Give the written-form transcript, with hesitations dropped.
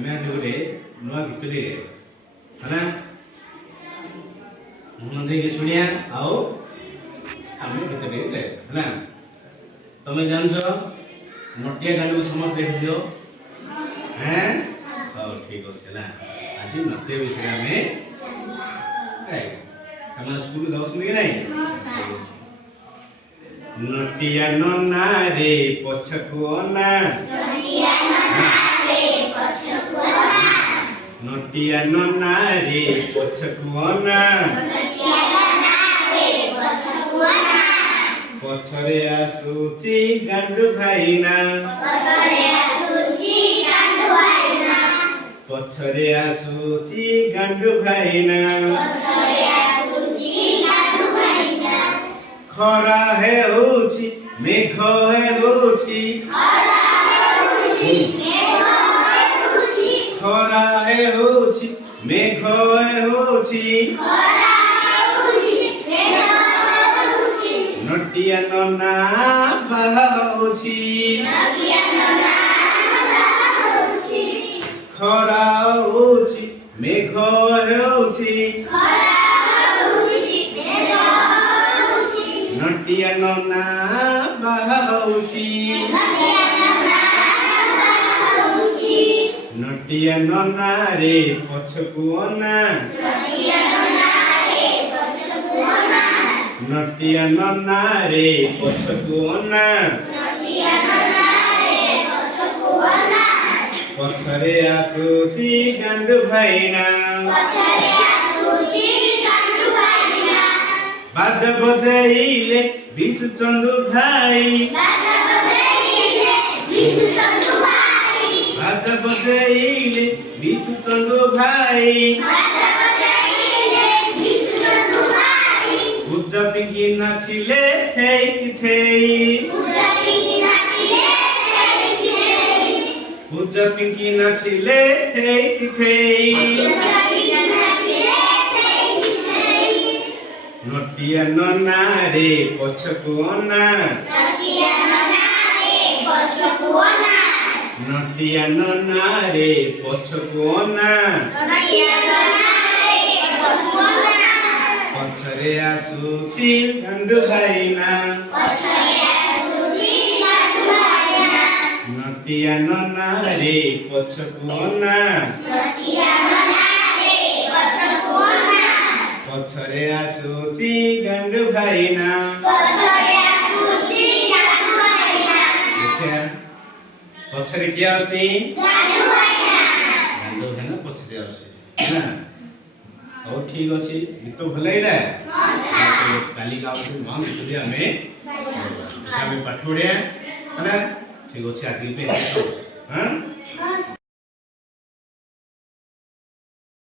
आमे आज गोटे नुआ गीत रे हना मन दे के सुनिया आओ आमे गीत रे ले हना तमे जानछो नटिया गालू समझ देख दियो हैं हां ठीक अछि ना आज नटिया विषय में काय हम स्कूल जाउस कि नहीं नटिया नन्ना रे पछको ना नटिया नन्ना रे पछको ना नटिया नन्ना रे पछको ना नटिया नन्ना रे पछको ना पछरे आसुची गांडू भाईना पछरे आसुची गांडू भाईना पछरे आसुची गांडू भाईना पछरे आसुची गांडू भाईना खरा हे होची मेघ हे होची खरा हे होची मेघ हे होची खरा हे होची मेघ हे होची खरा हे होची मेघ हे होची नटिया नन्ना बाहोची नटिया नन्ना बाहोची खरा होची मेघ होची खरा नटिया नन्ना बाहोची नटिया नन्ना रे पछको ना नटिया नन्ना रे पछको ना नटिया नन्ना रे पछको ना नटिया नन्ना रे पछको ना पछरे आसुची गांडू भाईना पछरे आसुची गांडू भाईना बाजा बजाइले विशु चंदू भाई बाजा बजाइले विशु चंदू भाई बाजा बजाइले विशु चंदू भाई बाजा बजाइले विशु चंदू भाई पूजा पिंकी नाचिले थेई थेई पूजा पिंकी नाचिले थेई थेई पूजा पिंकी नाचिले थेई थेई पूजा पिंकी नाचिले थेई थेई नटिया नन्ना रे पछको ना नटिया नन्ना रे पछको ना नटिया नन्ना रे पछको ना नटिया नन्ना रे पछको ना पछरे आसुची गांडू भाईना पछरे आसुची गांडू भाईना नटिया नन्ना रे पछको ना नटिया नन्ना रे पछको ना पछरे आसुची गांडू भाईना पछरे आसुची गांडू भाईना देखा पछरे क्या आसी गांडू भाईना गांडू है ना पछरे आसी ना और ठीक अछि गीत भलैला हां काली का मां गीत हमें पाठ पढ़िया है ना ठीक अछि आज पे हां